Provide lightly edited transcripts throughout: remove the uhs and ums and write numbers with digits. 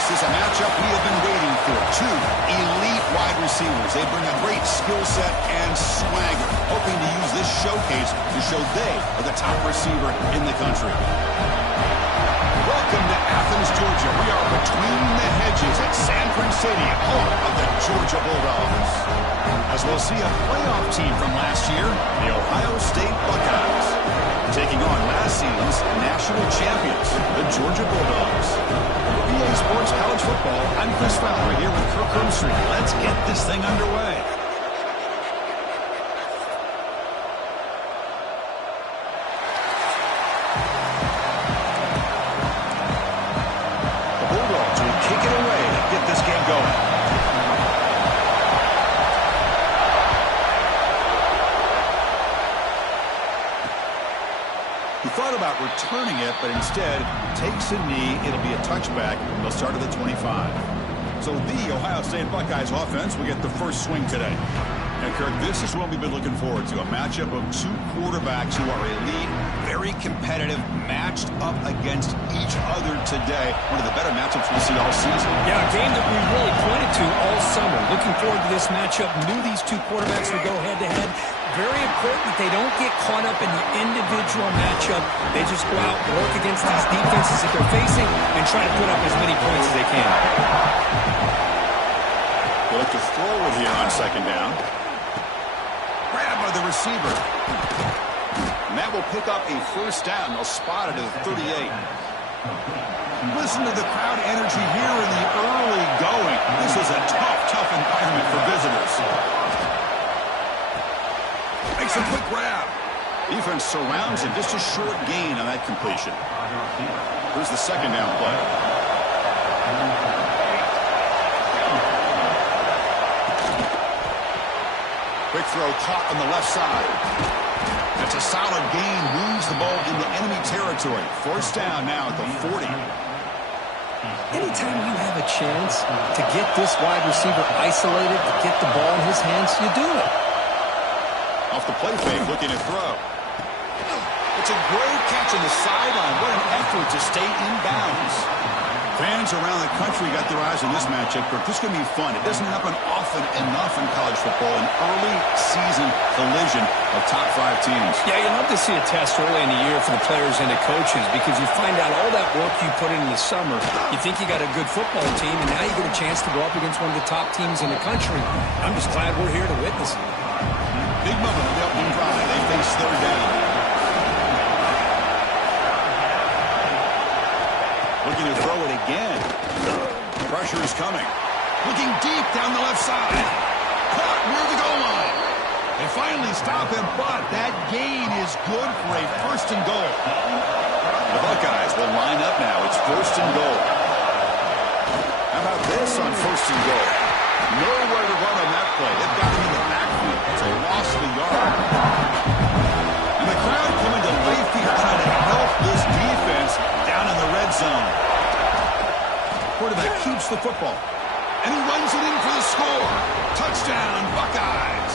This is a matchup we have been waiting for. Two elite wide receivers. They bring a great skill set and swagger, hoping to use this showcase to show they are the top receiver in the country. Welcome to Athens, Georgia. We are between the hedges at Sanford Stadium, home of the Georgia Bulldogs. As we'll see a playoff team from last year, the Ohio State Buckeyes, taking on last season's national champions, the Georgia Bulldogs. For EA Sports College Football, I'm Chris Fowler here with Kirk Herbstreit. Let's get this thing underway. The Bulldogs will kick it away to get this game going. He thought about returning it, but instead takes a knee. It'll be a touchback. They'll start at the 25. So the Ohio State Buckeyes offense will get the first swing today. And Kirk, this is what we've been looking forward to, a matchup of two quarterbacks who are elite, very competitive, matched up against each other today. One of the better matchups we'll see all season. Yeah, a game that we really pointed to all summer. Looking forward to this matchup. Knew these two quarterbacks would go head-to-head. Very important that they don't get caught up in the individual matchup. They just go out and work against these defenses that they're facing and try to put up as many points as they can. They look to throw it here on second down. Grabbed by the receiver. And that will pick up a first down. They'll spot it at the 38. Listen to the crowd energy here in the early going. This is a tough environment for visitors. Makes a quick grab. Defense surrounds him. Just a short gain on that completion. Here's the second down play. Quick throw caught on the left side. That's a solid gain. Moves the ball into enemy territory. First down now at the 40. Anytime you have a chance to get this wide receiver isolated, to get the ball in his hands, you do it. Off the play fake, looking to throw. It's a great catch on the sideline. What an effort to stay in bounds. Fans around the country got their eyes on this matchup, but this is going to be fun. It doesn't happen often enough in college football, an early season collision of top 5 teams. Yeah, you love to see a test early in the year for the players and the coaches because you find out all that work you put in the summer. You think you got a good football team, and now you get a chance to go up against one of the top teams in the country. I'm just glad we're here to witness it. Big moment on the opening drive. They face third down. Looking to throw it again. Pressure is coming. Looking deep down the left side. Caught near the goal line. They finally stop him, but that gain is good for a first and goal. The Buckeyes will line up now. It's first and goal. How about this on first and goal? Nowhere to run on that play. They've got him in the backfield. It's a loss of a yard. And the crowd coming to life here trying to help this defense down in the red zone. Quarterback keeps the football. And he runs it in for the score. Touchdown, Buckeyes.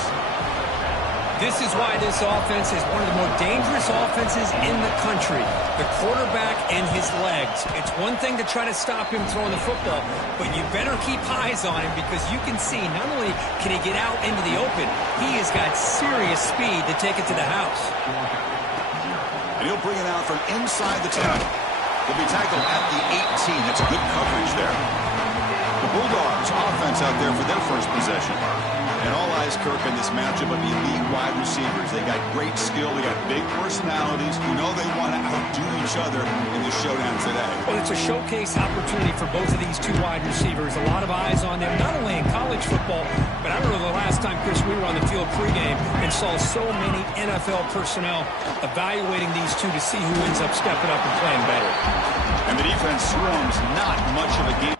This is why this offense is one of the more dangerous offenses in the country. The quarterback and his legs. It's one thing to try to stop him throwing the football, but you better keep eyes on him because you can see not only can he get out into the open, he has got serious speed to take it to the house. And he'll bring it out from inside the 10. He'll be tackled at the 18. That's a good coverage there. The Bulldogs offense out there for their first possession. And all eyes, Kirk, in this matchup of elite wide receivers. They got great skill. They got big personalities. You know they want to outdo each other in this showdown today. Well, it's a showcase opportunity for both of these two wide receivers. A lot of eyes on them, not only in college football, but I remember the last time, Chris, we were on the field pregame and saw so many NFL personnel evaluating these two to see who ends up stepping up and playing better. And the defense swarms not much of a game.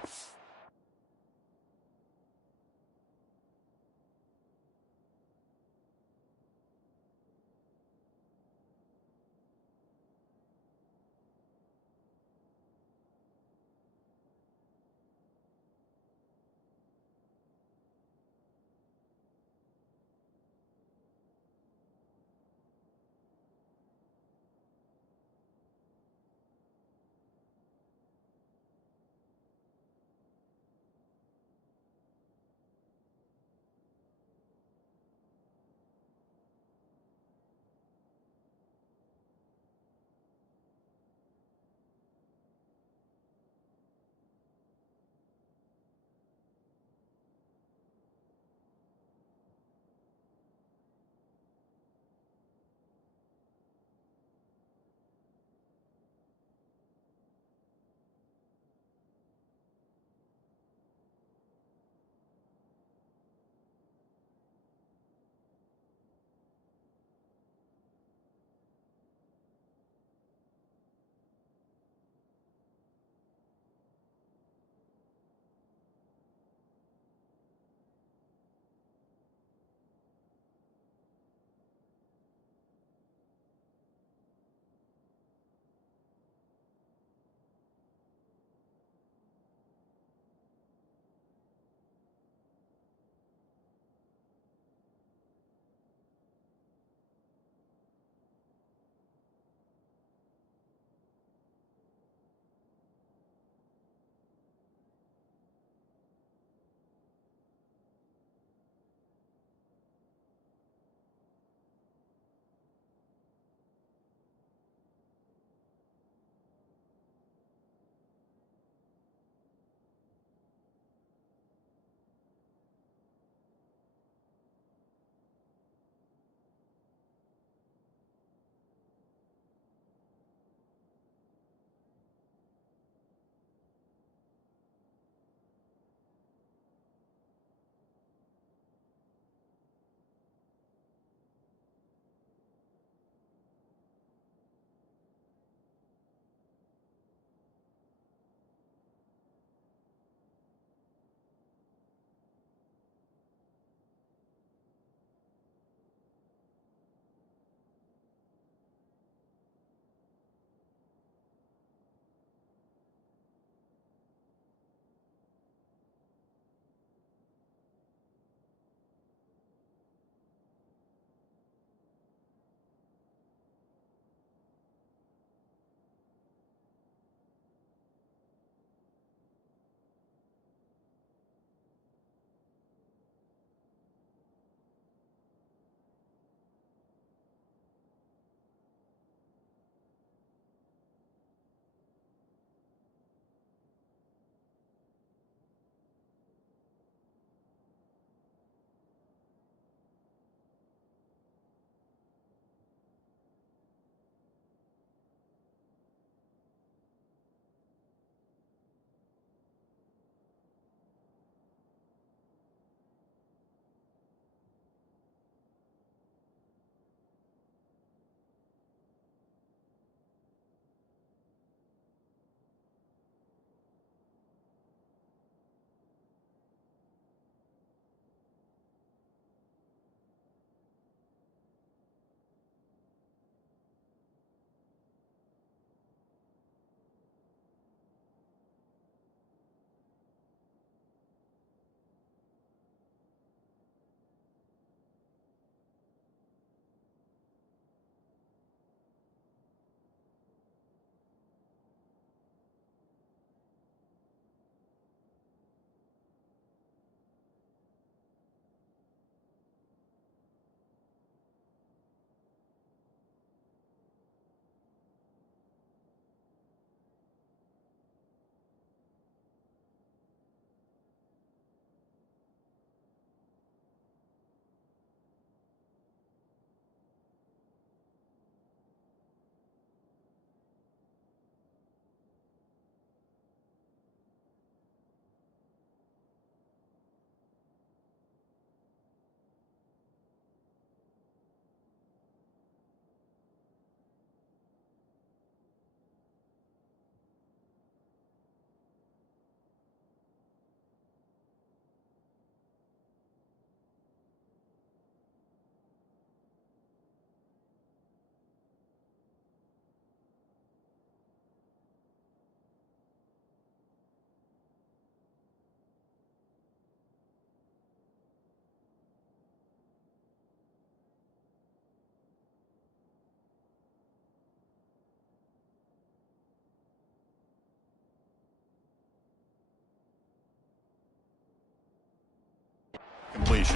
Completion.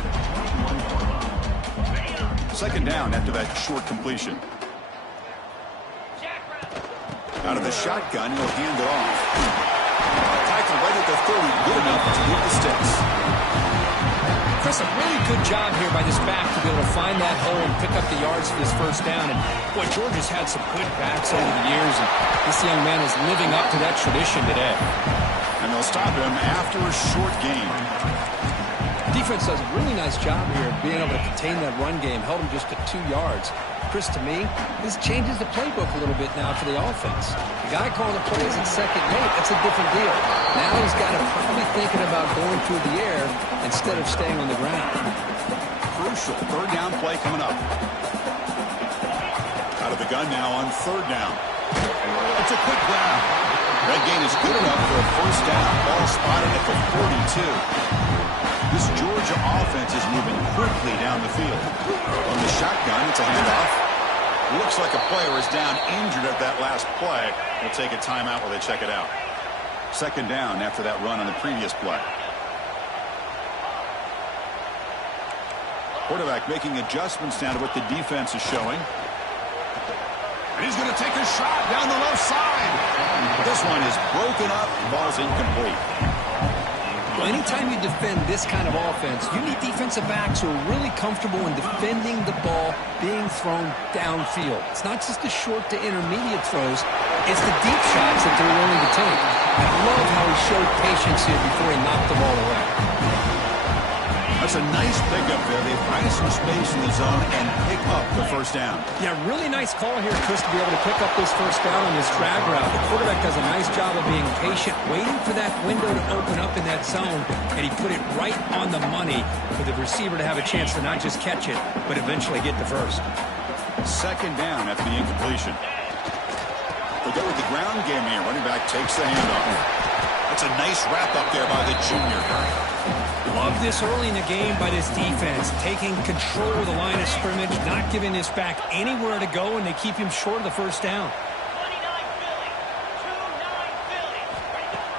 Second down after that short completion. Out of the shotgun, he'll hand it off. Tackle right at the 30, good enough to move the sticks. Chris, a really good job here by this back to be able to find that hole and pick up the yards for this first down. And boy, Georgia's had some good backs over the years, and this young man is living up to that tradition today. And they'll stop him after a short game. Defense does a really nice job here of being able to contain that run game. Held him just to 2 yards. Chris, to me, this changes the playbook a little bit now for the offense. The guy calling the plays at second and 8, that's a different deal. Now he's got to probably thinking about going through the air instead of staying on the ground. Crucial third down play coming up. Out of the gun now on third down. It's a quick grab. That gain is good enough for a first down. Ball spotted at the 42. This Georgia offense is moving quickly down the field. On the shotgun, it's a handoff. Looks like a player is down injured at that last play. We'll take a timeout while they check it out. Second down after that run on the previous play. Quarterback making adjustments down to what the defense is showing. And he's going to take a shot down the left side. This one is broken up. Ball's incomplete. Well, anytime you defend this kind of offense, you need defensive backs who are really comfortable in defending the ball being thrown downfield. It's not just the short to intermediate throws. It's the deep shots that they're willing to take. I love how he showed patience here before he knocked the ball away. That's a nice pickup there. They find some space in the zone and pick up the first down. Yeah, really nice call here, Chris, to be able to pick up this first down on this drag route. The quarterback does a nice job of being patient, waiting for that window to open up in that zone, and he put it right on the money for the receiver to have a chance to not just catch it, but eventually get the first. Second down after the incompletion. They go with the ground game here. Running back takes the handoff. That's a nice wrap up there by the junior. Love this early in the game by this defense, taking control of the line of scrimmage, not giving this back anywhere to go, and they keep him short of the first down.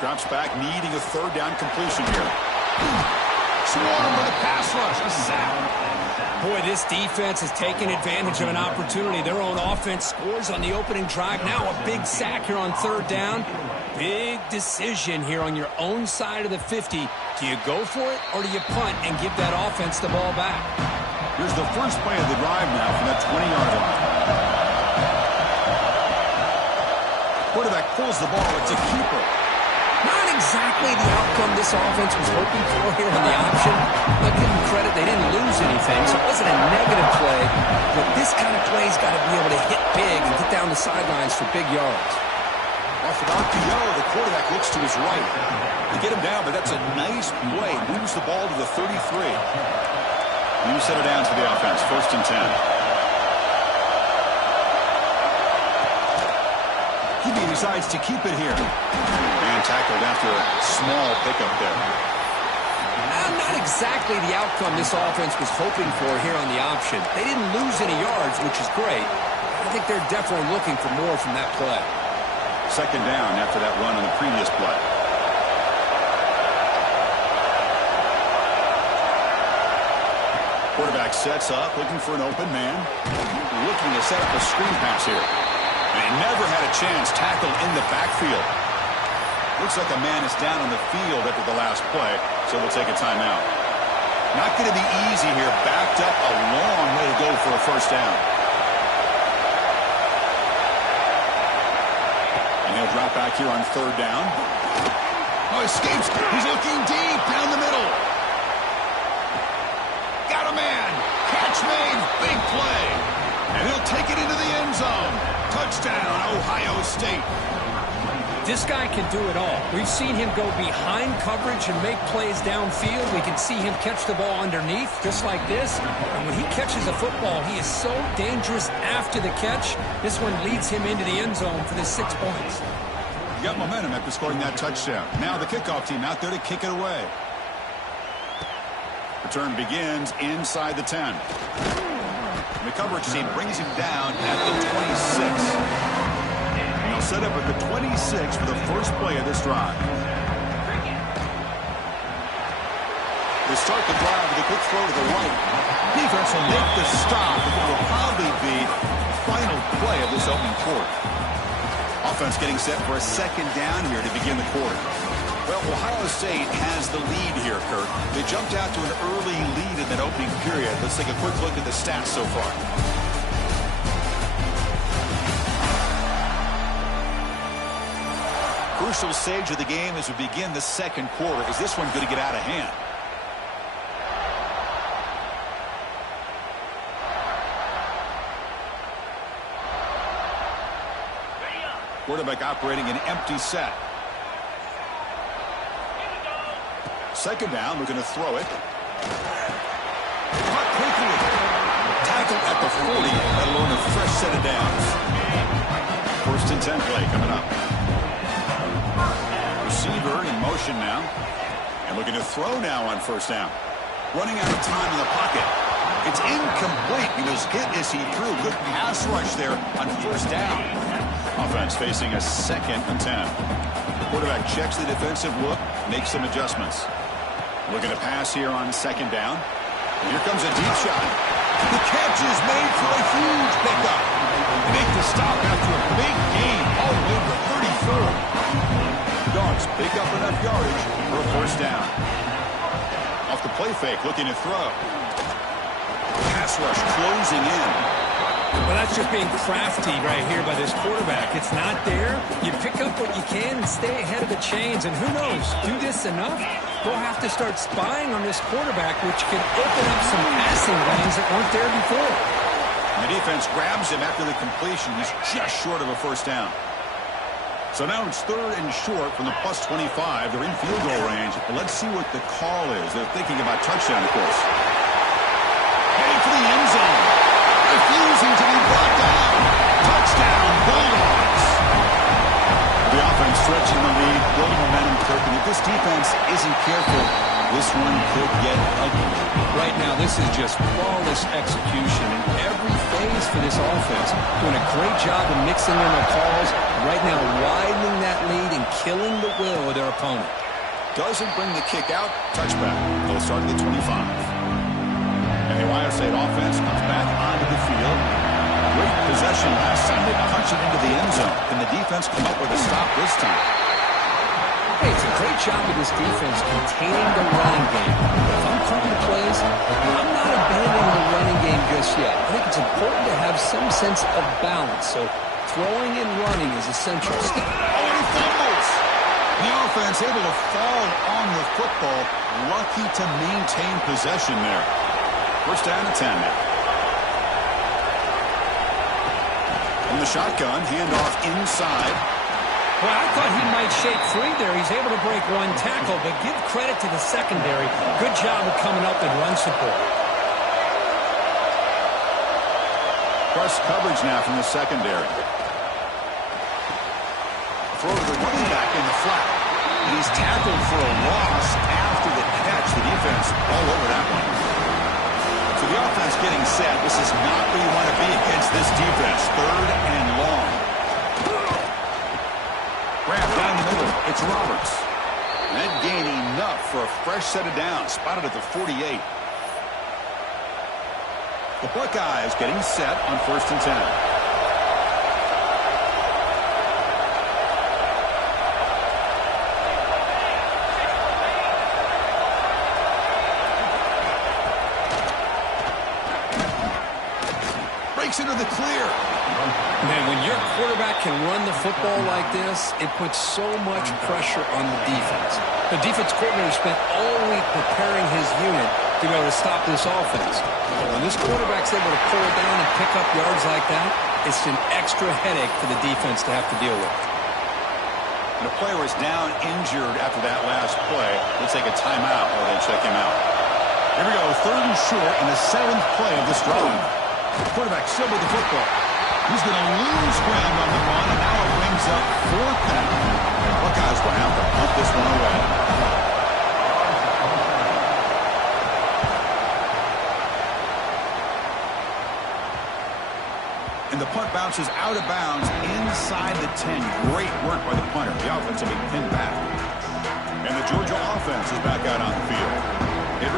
Drops back, needing a third down completion here. Swarm with a pass rush, a sack. Boy, this defense is taking advantage of an opportunity. Their own offense scores on the opening drive. Now a big sack here on third down. Big decision here on your own side of the 50. Do you go for it or do you punt and give that offense the ball back? Here's the first play of the drive now from that 20-yard line. Quarterback pulls the ball. It's a keeper. Not exactly the outcome this offense was hoping for here on the option. I'll give them credit. They didn't lose anything, so it wasn't a negative play. But this kind of play's got to be able to hit big and get down the sidelines for big yards. Off an RPO, the quarterback looks to his right to get him down, but that's a nice play. Moves the ball to the 33. You set it down to the offense. First and 10. He decides to keep it here. And tackled after a small pickup there. Not exactly the outcome this offense was hoping for here on the option. They didn't lose any yards, which is great. I think they're definitely looking for more from that play. Second down after that run on the previous play. Quarterback sets up, looking for an open man. Looking to set up a screen pass here. And he never had a chance. Tackled in the backfield. Looks like a man is down on the field after the last play, so we'll take a timeout. Not going to be easy here. Backed up a long way to go for a first down. And he'll drop back here on third down. Oh, escapes. He's looking deep down the middle. Got a man. Catch made. Big play. And he'll take it into the end zone. Touchdown, Ohio State. This guy can do it all. We've seen him go behind coverage and make plays downfield. We can see him catch the ball underneath, just like this. And when he catches a football, he is so dangerous after the catch. This one leads him into the end zone for the 6 points. You got momentum after scoring that touchdown. Now the kickoff team out there to kick it away. Return begins inside the 10. And the coverage team brings him down at the 26. Set up at the 26 for the first play of this drive. They start the drive with a quick throw to the right. Defense will make the stop, and it will probably be the final play of this opening quarter. Offense getting set for a second down here to begin the quarter. Well, Ohio State has the lead here, Kurt. They jumped out to an early lead in that opening period. Let's take a quick look at the stats so far. Crucial stage of the game as we begin the second quarter. Is this one going to get out of hand? Quarterback operating an empty set. Second down, we're going to throw it. Caught quickly. Tackle at the 40. That'll earn a fresh set of downs. First and 10 play coming up. Receiver in motion now. And looking to throw now on first down. Running out of time in the pocket. It's incomplete. He was hit as he threw. Good pass rush there on first down. Offense facing a second and 10. Quarterback checks the defensive look, makes some adjustments. Looking to pass here on second down. And here comes a deep shot. The catch is made for a huge pickup. They make the stop after a big gain all the way to 34. Dogs pick up enough yardage for a first down. Off the play fake, looking to throw. Pass rush closing in. Well, that's just being crafty right here by this quarterback. It's not there. You pick up what you can and stay ahead of the chains. And who knows, do this enough, they'll have to start spying on this quarterback, which can open up some passing lanes that weren't there before. And the defense grabs him after the completion. He's just short of a first down. So now it's third and short from the plus 25. They're in field goal range. But let's see what the call is. They're thinking about touchdown, of course. Heading for the end zone. Refusing to be brought down. Touchdown, Bulldogs. The offense stretching the lead, building momentum, Kirk. And if this defense isn't careful, this one could get ugly. Right now, this is just flawless execution in every phase for this offense. Doing a great job of mixing in their calls. Right now, widening that lead and killing the will of their opponent. Doesn't bring the kick out. Touchback. They'll start at the 25. And the Ohio State offense comes back onto the field. Great possession last time. They punch it into the end zone. Can the defense come up with a stop this time? Hey, it's a great job of this defense containing the running game. But if I'm calling the plays, I'm not abandoning the running game just yet. I think it's important to have some sense of balance. So throwing and running is essential. Oh, and he fumbles. The offense able to fall on the football. Lucky to maintain possession there. First down and 10 now. From the shotgun, handoff inside. Well, I thought he might shake free there. He's able to break one tackle, but give credit to the secondary. Good job of coming up and run support. Press coverage now from the secondary. Throw to the running back in the flat. And he's tackled for a loss after the catch. The defense all over that one. So the offense getting set. This is not where you want to be against this defense. Third and long. Wrapped down the middle. It's Roberts. And that gain enough for a fresh set of downs. Spotted at the 48. The Buckeyes getting set on first and 10. Into the clear. Man, when your quarterback can run the football like this, it puts so much pressure on the defense. The defense coordinator spent all week preparing his unit to be able to stop this offense. But when this quarterback's able to pull it down and pick up yards like that, it's an extra headache for the defense to have to deal with. And the player was down injured after that last play. Let's take a timeout while they check him out. Here we go, third and short in the 7th play of this drive. Quarterback still with the football. He's going to lose ground on the run, and now it brings up 4th down. Buckeyes will have to punt this one away. And the punt bounces out of bounds inside the 10. Great work by the punter. The offense will be pinned back. And the Georgia offense is back out on the field. It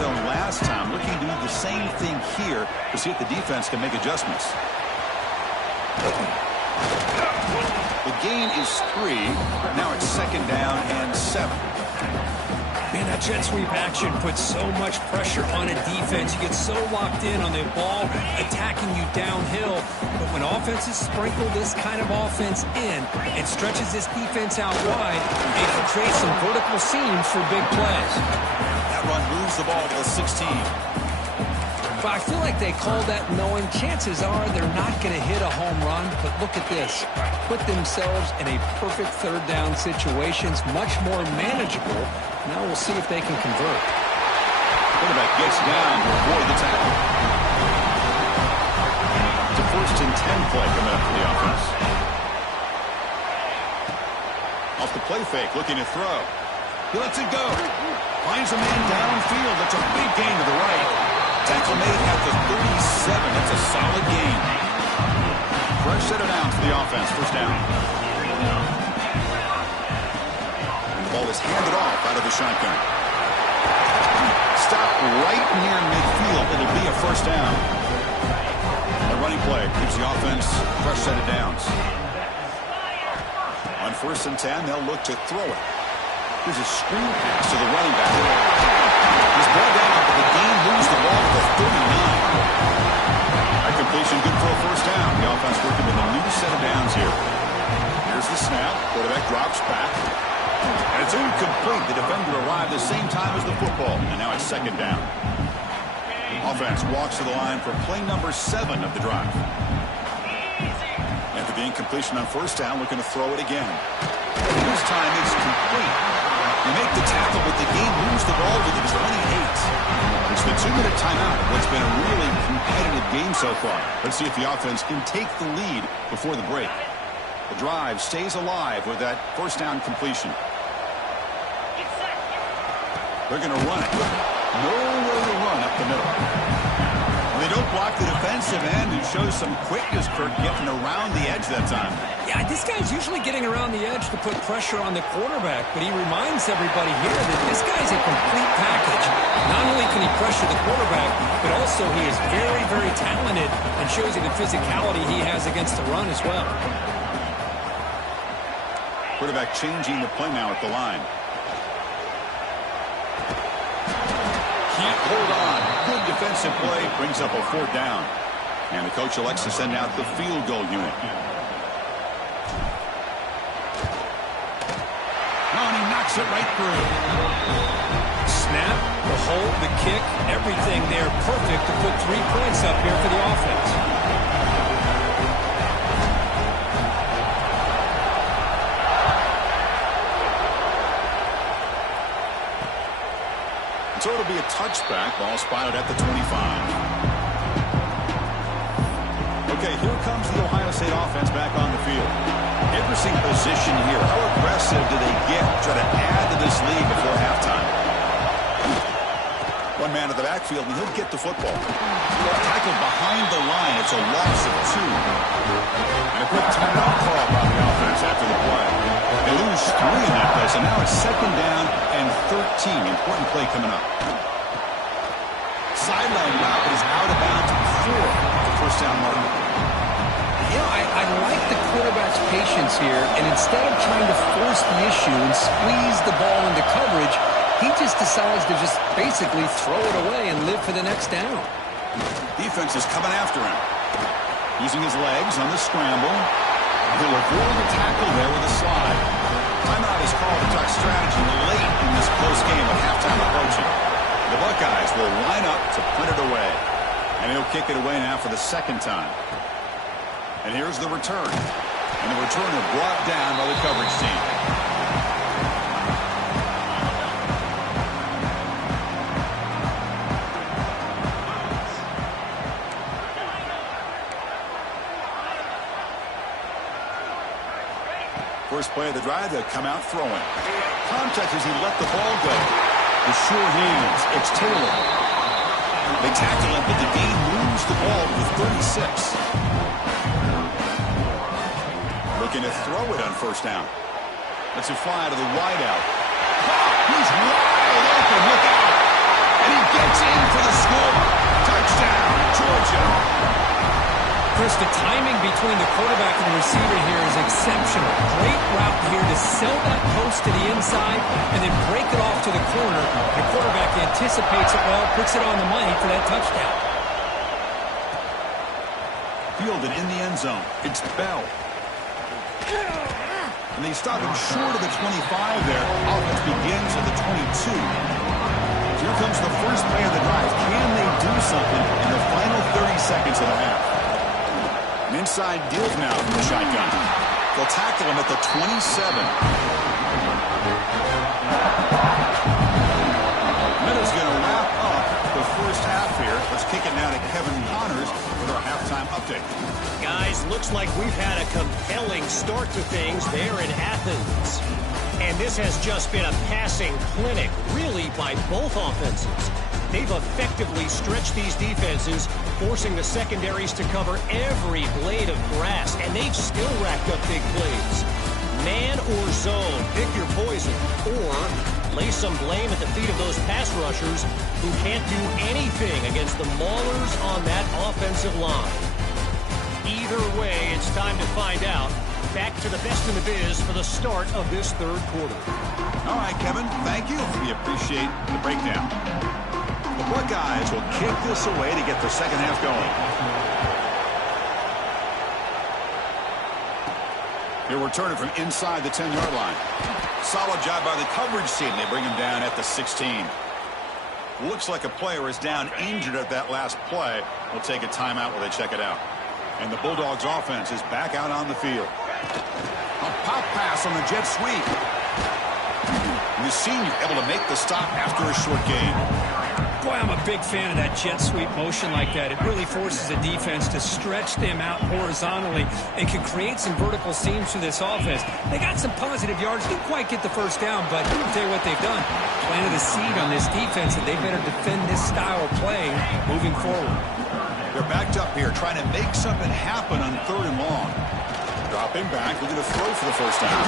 zone last time, looking to do the same thing here to see if the defense can make adjustments. The gain is 3. Now it's 2nd down and 7. Man, that jet sweep action puts so much pressure on a defense. You get so locked in on the ball attacking you downhill. But when offenses sprinkle this kind of offense in, it stretches this defense out wide. It can create some vertical seams for big plays. That run moves the ball to the 16. But I feel like they call that knowing chances are they're not going to hit a home run. But look at this. Put themselves in a perfect 3rd down situation. It's much more manageable. Now we'll see if they can convert. Quarterback gets down to avoid the tackle. It's a 1st and 10 play coming up for the offense. Off the play fake, looking to throw. He lets it go. Finds a man downfield. That's a big gain to the right. Tackle made at the 37. That's a solid gain. Fresh set of downs for the offense. 1st down. Ball is handed off out of the shotgun. Stop right near midfield. It'll be a 1st down. A running play gives the offense a fresh set of downs. On 1st and 10, they'll look to throw it. Here's a screen pass to the running back. He's brought down, but the game moves the ball to the 39. That completion good for a 1st down. The offense working with a new set of downs here. Here's the snap. Quarterback drops back. And it's incomplete. The defender arrived the same time as the football. And now it's 2nd down. Offense walks to the line for play number 7 of the drive. After the incompletion on 1st down, looking to throw it again. This time it's complete. You make the tackle, but the game moves the ball to the 28. It's the 2-minute timeout. What's been a really competitive game so far. Let's see if the offense can take the lead before the break. The drive stays alive with that 1st down completion. They're going to run it. Nowhere to run up the middle. They don't block the defensive end, who shows some quickness, Kirk, getting around the edge that time. Yeah, this guy's usually getting around the edge to put pressure on the quarterback, but he reminds everybody here that this guy's a complete package. Not only can he pressure the quarterback, but also he is very, very talented and shows you the physicality he has against the run as well. Quarterback changing the play now at the line. Can't hold on. Good defensive play. Brings up a 4th down. And the coach elects to send out the field goal unit. Oh, and he knocks it right through. Snap, the hold, the kick, everything there perfect to put 3 points up here for the offense. So it'll be a touchback. Ball spotted at the 25. Okay, here comes the Ohio State offense back on the field. Interesting position here. How aggressive do they get to try to add to this lead before halftime? One man at the backfield, and he'll get the football. Tackled behind the line. It's a loss of 2. And a quick timeout call by the offense after the play. They lose 3 in that play, so now it's 2nd down and 13. Important play coming up. Sideline route, but is out of bounds before the 1st down mark. You know, I like the quarterback's patience here, and instead of trying to force the issue and squeeze the ball into coverage, he just decides to just basically throw it away and live for the next down. Defense is coming after him. Using his legs on the scramble. He'll avoid the tackle there with a slide. Timeout is called to talk strategy late in this close game with halftime approaching. The Buckeyes will line up to put it away. And he'll kick it away now for the 2nd time. And here's the return. And the returner brought down by the coverage team. First play of the drive, they'll come out throwing. Contact as he let the ball go. The sure hands. It's Taylor. They tackle him, but the game moves the ball to the 36. Looking to throw it on 1st down. That's a fly to the wideout. He's wide open. Look out. And he gets Chris, the timing between the quarterback and the receiver here is exceptional. Great route here to sell that post to the inside and then break it off to the corner. The quarterback anticipates it well, puts it on the money for that touchdown. Fielded in the end zone. It's Bell. And they stop him short of the 25 there. Offense begins at the 22. Here comes the first play of the drive. Can they do something in the final 30 seconds of the half? An inside deal now from the shotgun. They'll tackle him at the 27. Meadows going to wrap up the first half here. Let's kick it now to Kevin Connors with our halftime update. Guys, looks like we've had a compelling start to things there in Athens. And this has just been a passing clinic, really, by both offenses. They've effectively stretched these defenses, forcing the secondaries to cover every blade of grass, and they've still racked up big plays. Man or zone, pick your poison, or lay some blame at the feet of those pass rushers who can't do anything against the maulers on that offensive line. Either way, it's time to find out. Back to the best in the biz for the start of this third quarter. All right, Kevin, thank you. We appreciate the breakdown. The Buckeyes will kick this away to get the second half going. He'll return it from inside the 10-yard line. Solid job by the coverage team. They bring him down at the 16. Looks like a player is down injured at that last play. We'll take a timeout while they check it out. And the Bulldogs offense is back out on the field. A pop pass on the jet sweep. And the senior able to make the stop after a short gain. Boy, I'm a big fan of that jet sweep motion like that. It really forces the defense to stretch them out horizontally and can create some vertical seams for this offense. They got some positive yards. Didn't quite get the first down, but I'll tell you what they've done. Planted a seed on this defense, and they better defend this style of play moving forward. They're backed up here trying to make something happen on 3rd and long. Dropping back, looking to throw for the first down.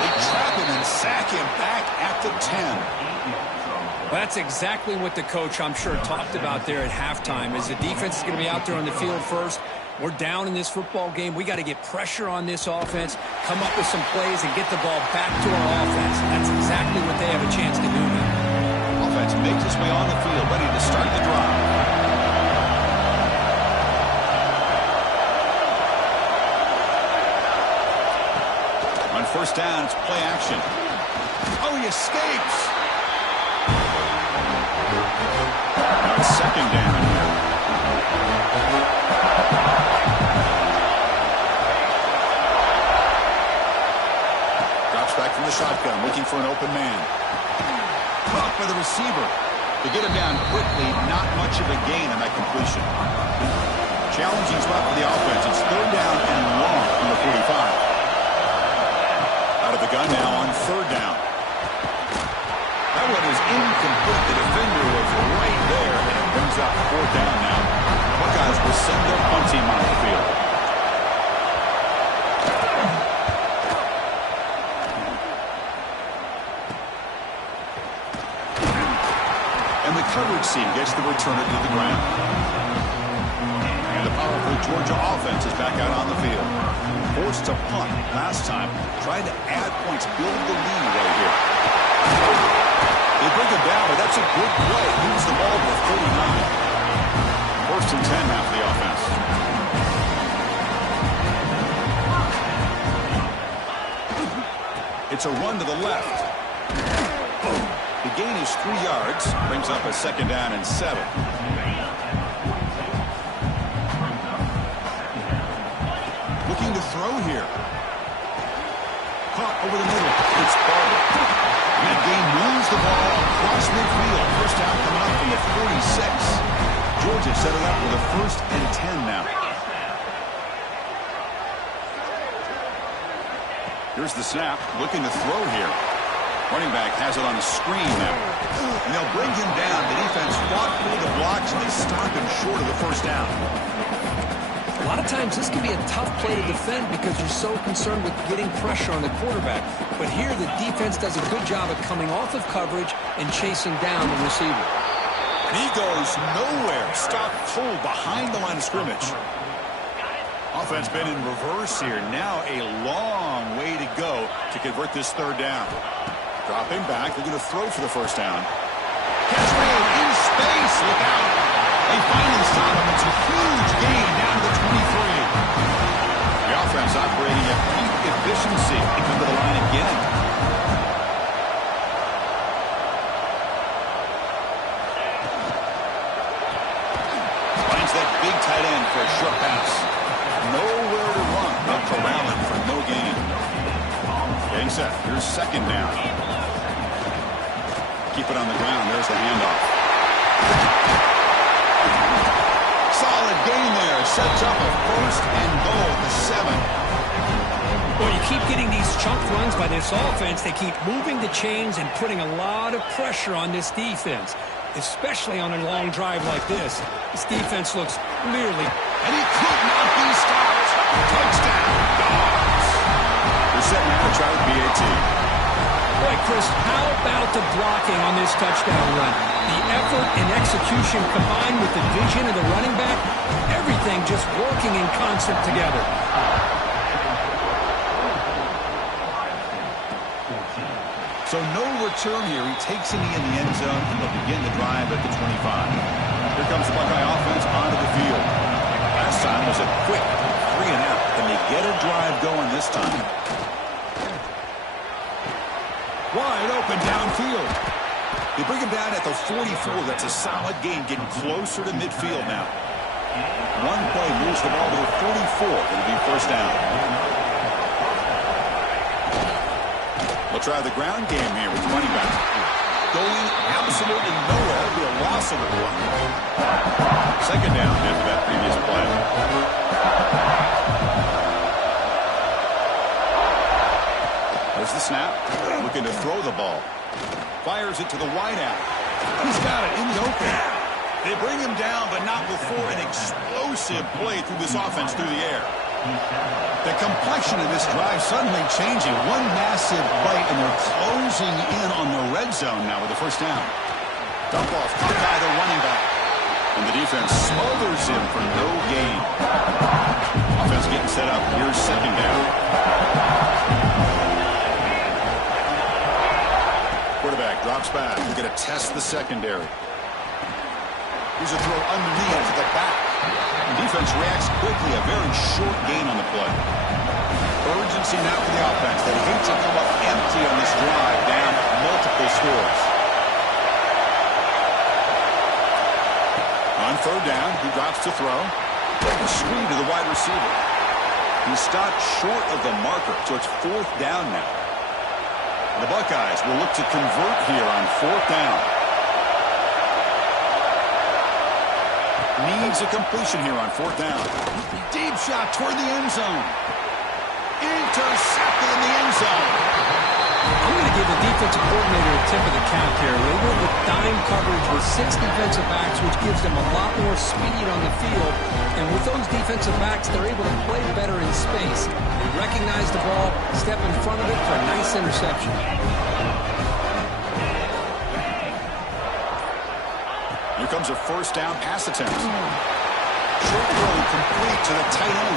They trap him and sack him back at the 10. Well, that's exactly what the coach, I'm sure, talked about there at halftime, is the defense is going to be out there on the field first. We're down in this football game. We got to get pressure on this offense, come up with some plays, and get the ball back to our offense. That's exactly what they have a chance to do now. Offense makes its way on the field, ready to start the drive. On first down, it's play action. Oh, he escapes. Now it's second down here. Drops back from the shotgun, looking for an open man. Caught by the receiver. To get him down quickly, not much of a gain on that completion. Challenging spot for the offense. It's 3rd down and long from the 45. Out of the gun now on 3rd down. That one is incomplete. The defender was right there, and it brings up 4th down now. Buckeyes will send their punt team on the field. And the coverage team gets the returner to the ground. And the powerful Georgia offense is back out on the field. Forced to punt last time. Trying to add points, build the lead right here. They bring him down, but that's a good play. Moves the ball to 39. 1st and 10 now for the offense. It's a run to the left. The gain is 3 yards. Brings up a 2nd down and 7. Looking to throw here. Caught over the middle. It's Barber. And that game moves the ball across midfield. First down coming up from the 46. Georgia set it up with a 1st and 10 now. Here's the snap. Looking to throw here. Running back has it on a screen now. And they'll bring him down. The defense fought through the blocks, and they stop him short of the first down. A lot of times this can be a tough play to defend because you're so concerned with getting pressure on the quarterback. But here the defense does a good job of coming off of coverage and chasing down the receiver. And he goes nowhere. Stop full behind the line of scrimmage. Offense been in reverse here. Now a long way to go to convert this third down. Dropping back. They're going to throw for the first down. Catch made in space. Look out. They finally stop him. It's a huge gain down to the 23. The offense operating at peak efficiency. They come to the line again. Finds that big tight end for a short pass. Nowhere to run. They'll corral him for no gain. Getting set. Here's second down. Keep it on the ground. There's the handoff. Solid gain there. Sets up a first and goal at the 7. Well, you keep getting these chunk runs by this offense. They keep moving the chains and putting a lot of pressure on this defense, especially on a long drive like this. This defense looks clearly. And he could not be stopped. Touchdown, Dogs. They're set now to try with BAT. Boy, Chris, how about the blocking on this touchdown run? The effort and execution combined with the vision of the running back, everything just working in concert together. So no return here. He takes him in the end zone, and they'll begin the drive at the 25. Here comes the Buckeye offense onto the field. Last time was a quick 3-and-out. Can they get a drive going this time? Wide open downfield. They bring him down at the 44. That's a solid gain, getting closer to midfield now. One play moves the ball to the 44. It'll be first down. They'll try the ground game here with running back. Going absolutely nowhere. It'll be a loss of the play. Second down after that previous play. There's the snap. Looking to throw the ball. Fires it to the wideout. He's got it in the open. They bring him down, but not before an explosive play through this offense through the air. The complexion of this drive suddenly changing. One massive bite, and they're closing in on the red zone now with the first down. Dump off caught by the running back. And the defense smothers him for no gain. Offense getting set up. Here's second down. Quarterback drops back. We're going to test the secondary. Here's a throw underneath to the back. The defense reacts quickly. A very short gain on the play. Urgency now for the offense. They hate to come up empty on this drive, down multiple scores. On third down, he drops to throw. A screen to the wide receiver. He stopped short of the marker, so it's fourth down now. The Buckeyes will look to convert here on fourth down. Needs a completion here on fourth down. Deep shot toward the end zone. Intercepted in the end zone. I'm going to give the defensive coordinator a tip of the cap here. They went with dime coverage with 6 defensive backs, which gives them a lot more speed on the field. And with those defensive backs, they're able to play better in space. They recognize the ball, step in front of it for a nice interception. Here comes a first down pass attempt. Short throw complete to the tight end.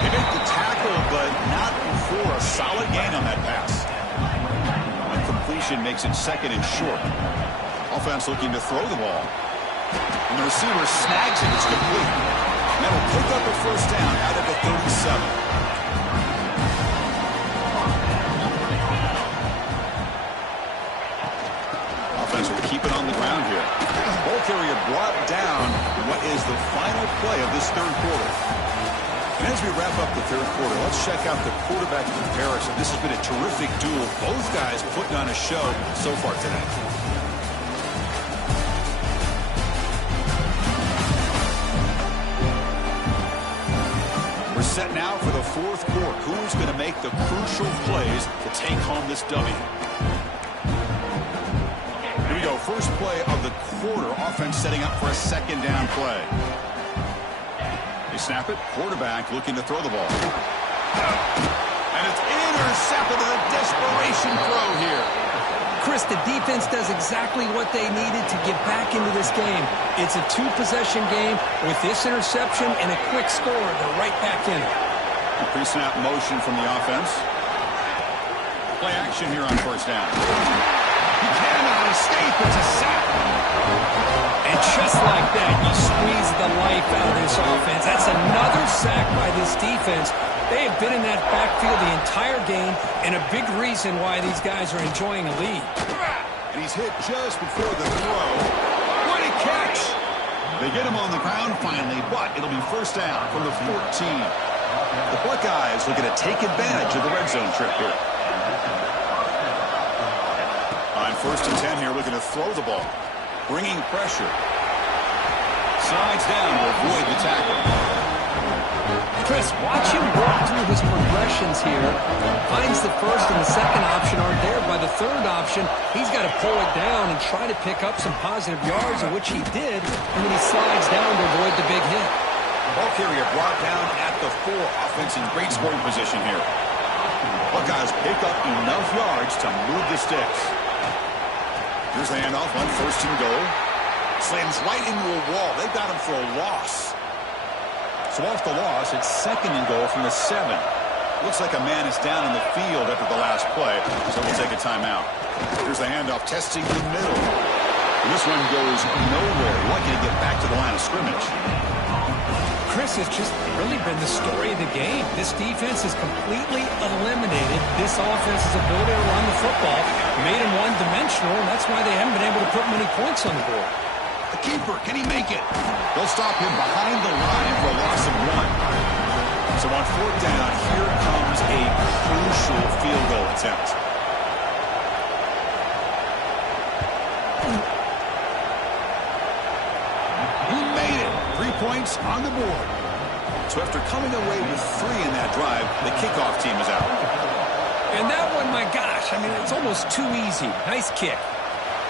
They make the tackle, but not before a solid gain on that pass. Completion makes it second and short. Offense looking to throw the ball. And the receiver snags it. It's complete. That'll pick up a first down out of the 37. Offense will keep it on the ground here. Ball carrier brought down what is the final play of this third quarter. And as we wrap up the third quarter, let's check out the quarterback comparison. This has been a terrific duel. Both guys putting on a show so far today. We're set now for the fourth quarter. Who's going to make the crucial plays to take home this W? Here we go. First play of the quarter. Offense setting up for a second down play. They snap it. Quarterback looking to throw the ball. And it's intercepted with a desperation throw here. Chris, the defense does exactly what they needed to get back into this game. It's a two-possession game. With this interception and a quick score, they're right back in it. Pre-snap motion from the offense. Play action here on first down. He cannot escape. It's a sack. And just like that, you squeeze the life out of this offense. That's another sack by this defense. They have been in that backfield the entire game, and a big reason why these guys are enjoying a lead. And he's hit just before the throw. What a catch! They get him on the ground finally, but it'll be first down from the 14. The Buckeyes looking to take advantage of the red zone trip here. On first and 10 here, looking to throw the ball. Bringing pressure. Slides down to avoid the tackle. Chris, watch him walk through his progressions here. Finds the first and the second option aren't there. By the third option, he's got to pull it down and try to pick up some positive yards, of which he did, and then he slides down to avoid the big hit. Ball carrier brought down at the 4. Offense in great scoring position here. Buckeyes pick up enough yards to move the sticks. Here's the handoff on first and goal. Slams right into a wall. They've got him for a loss. So off the loss, it's second and goal from the 7. Looks like a man is down in the field after the last play, so we'll take a timeout. Here's the handoff, testing the middle. And this one goes nowhere. Lucky to get back to the line of scrimmage. Chris, has just really been the story of the game. This defense has completely eliminated this offense's ability to run the football, made them one-dimensional, and that's why they haven't been able to put many points on the board. The keeper, can he make it? They'll stop him behind the line for a loss of 1. So on fourth down, here comes a crucial field goal attempt. He made it. 3 points on the board. So after coming away with 3 in that drive, the kickoff team is out. And that one, my gosh, I mean, it's almost too easy. Nice kick.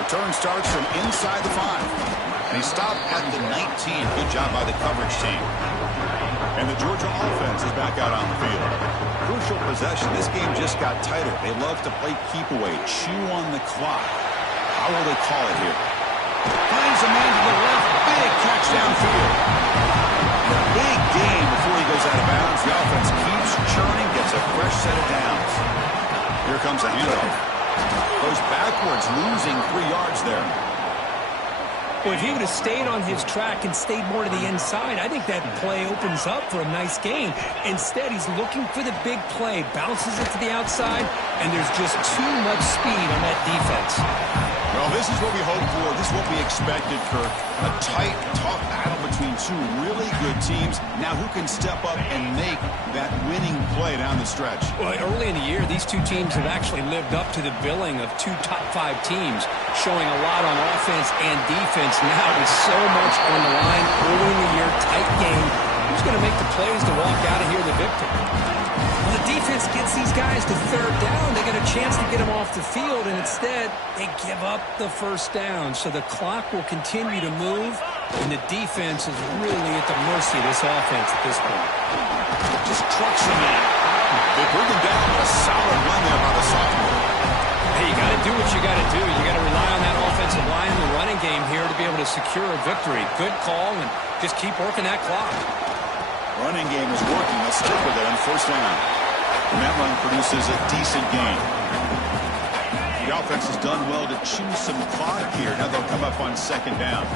Return starts from inside the 5. And he stopped at the 19. Good job by the coverage team. And the Georgia offense is back out on the field. Crucial possession. This game just got tighter. They love to play keep away, chew on the clock. How will they call it here? Finds a man to the left. Big catch downfield. And a big gain before he goes out of bounds. The offense keeps churning, gets a fresh set of downs. Here comes a handoff. Goes backwards, losing 3 yards there. Well, if he would have stayed on his track and stayed more to the inside, I think that play opens up for a nice gain. Instead, he's looking for the big play, bounces it to the outside, and there's just too much speed on that defense. Well, this is what we hoped for. This is what we expected, Kirk. A tight, tough battle between 2 really good teams. Now, who can step up and make that winning play down the stretch? Well, early in the year, these 2 teams have actually lived up to the billing of 2 top 5 teams, showing a lot on offense and defense. Now, with so much on the line early in the year, tight game, who's going to make the plays to walk out of here the victor? Well, the defense gets these guys to third down. They get a chance to get them off the field, and instead, they give up the first down. So the clock will continue to move, and the defense is really at the mercy of this offense at this point. Just trucks him in. They bring him down with a solid run there by the sophomore. Hey, you got to do what you got to do. You got to rely on that offensive line and the running game here to be able to secure a victory. Good call, and just keep working that clock. Running game is working. Let's stick with it on first down. And that run produces a decent gain. The offense has done well to chew some clock here. Now they'll come up on second down.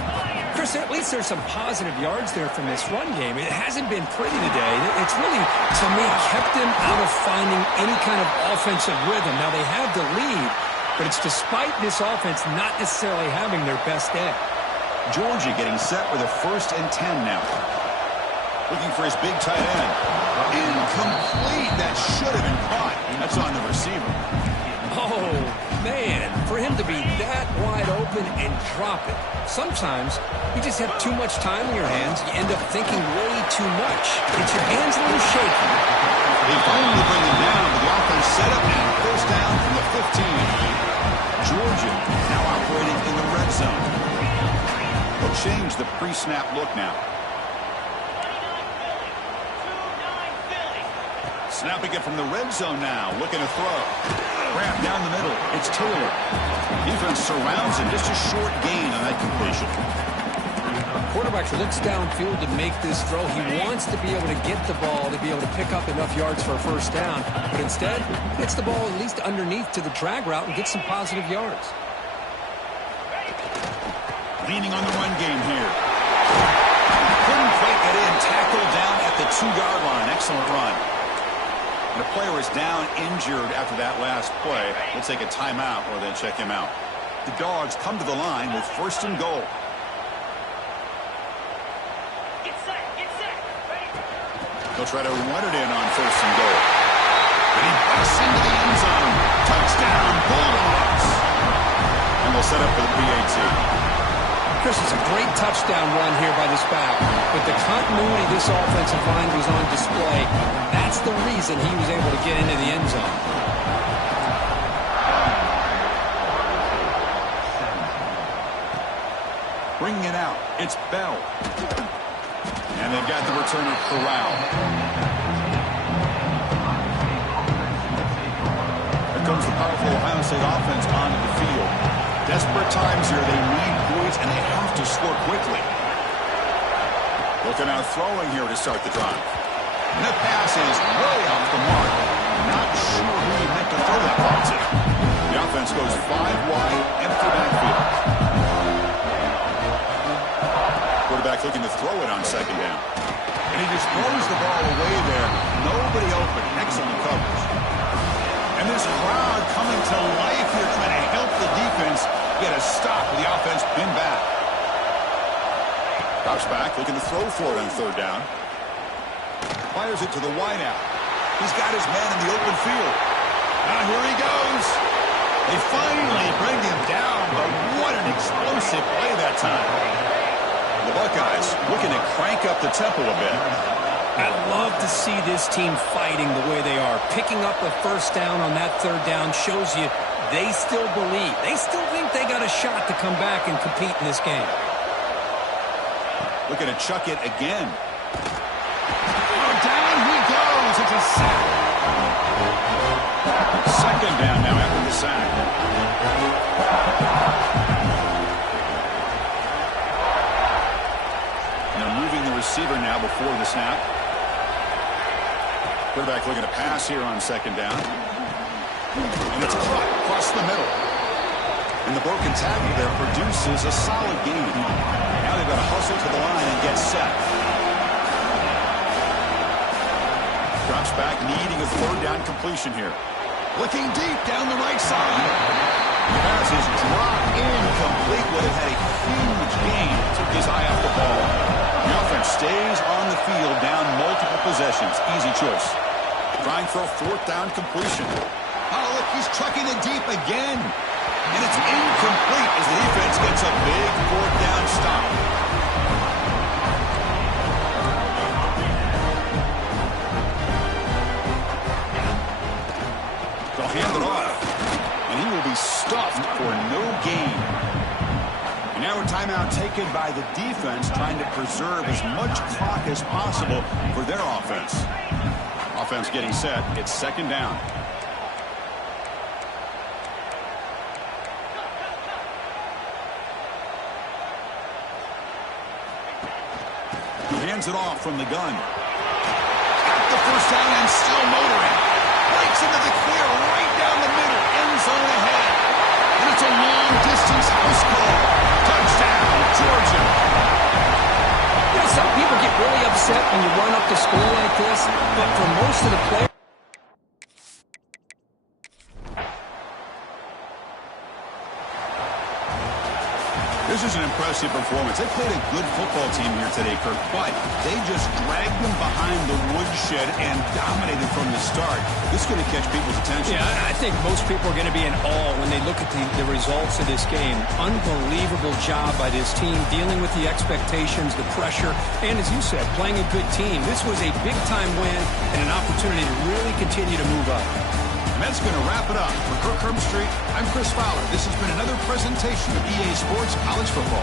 Chris, at least there's some positive yards there from this run game. It hasn't been pretty today. It's really, to me, kept them out of finding any kind of offensive rhythm. Now, they have the lead, but it's despite this offense not necessarily having their best day. Georgia getting set with a first and 10 now. Looking for his big tight end. Incomplete. That should have been caught. That's on the receiver. Oh, man, for him to be that wide open and drop it. Sometimes you just have too much time in your hands. You end up thinking way too much. Gets your hands a little shaky. They finally bring him down, but the offense set up and first down from the 15. Georgia now operating in the red zone. They'll change the pre-snap look now. Snapping it from the red zone now. Looking to throw. Wrap down the middle. It's Taylor. Defense surrounds him. Just a short gain on that completion. Quarterback looks downfield to make this throw. He wants to be able to get the ball to be able to pick up enough yards for a first down. But instead, gets the ball at least underneath to the drag route and gets some positive yards. Leaning on the run game here. Couldn't quite get in. Tackled down at the 2-yard line. Excellent run. And the player is down injured after that last play. We'll take a timeout or then check him out. The Dogs come to the line with 1st and goal. They'll try to run it in on 1st and goal. And he busts into the end zone. Touchdown, Bulldogs. And they'll set up for the PAT. Chris, it's a great touchdown run here by this back. But the continuity of this offensive line was on display. That's the reason he was able to get into the end zone. Bringing it out, it's Bell. And they've got the returner corralled. Here comes the powerful Ohio State offense onto the field. Desperate times here. They need points, and they have to score quickly. Looking out throwing here to start the drive. And the pass is way off the mark. Not sure who he meant to throw that ball to. The offense goes 5 wide, empty backfield. Quarterback looking to throw it on 2nd down. And he just throws the ball away there. Nobody open. Excellent coverage. And this crowd coming to life here trying to help the defense get a stop with the offense pinned back. Drops back, looking to throw for it on 3rd down. Fires it to the wideout. He's got his man in the open field. Now here he goes. They finally bring him down, but what an explosive play that time. The Buckeyes looking to crank up the tempo a bit. I love to see this team fighting the way they are. Picking up a first down on that 3rd down shows you they still believe. They still think they got a shot to come back and compete in this game. Looking to chuck it again. Oh, down he goes. It's a sack. 2nd down now after the sack. Receiver now before the snap. Quarterback looking to pass here on 2nd down. And it's caught across the middle. And the broken tackle there produces a solid gain. Now they've got to hustle to the line and get set. Drops back, needing a 3rd down completion here. Looking deep down the right side. The pass is dropped incomplete. Would have had a huge gain. Took his eye off the ball. The offense stays on the field down multiple possessions. Easy choice. Trying for a 4th down completion. Oh, look, he's trucking it deep again. And it's incomplete as the defense gets a big 4th down stop. They'll hand it off. And he will be stuffed for no gain. And now a timeout taken by the defense, trying to preserve as much clock as possible for their offense. Offense getting set. It's 2nd down. He hands it off from the gun. Got the first down and still motoring. Breaks into the clear right down the middle. End zone ahead. And it's a long-distance house call. Touchdown, Georgia. You know, some people get really upset when you run up the score like this, but for most of the players, this is an impressive performance. They played a good football team here today, Kirk, but they just dragged them behind the woodshed and dominated from the start. This is going to catch people's attention. Yeah, I think most people are going to be in awe when they look at the results of this game. Unbelievable job by this team, dealing with the expectations, the pressure, and as you said, playing a good team. This was a big-time win and an opportunity to really continue to move up. And that's going to wrap it up. For Kirk Herbstreit, I'm Chris Fowler. This has been another presentation of EA Sports College Football.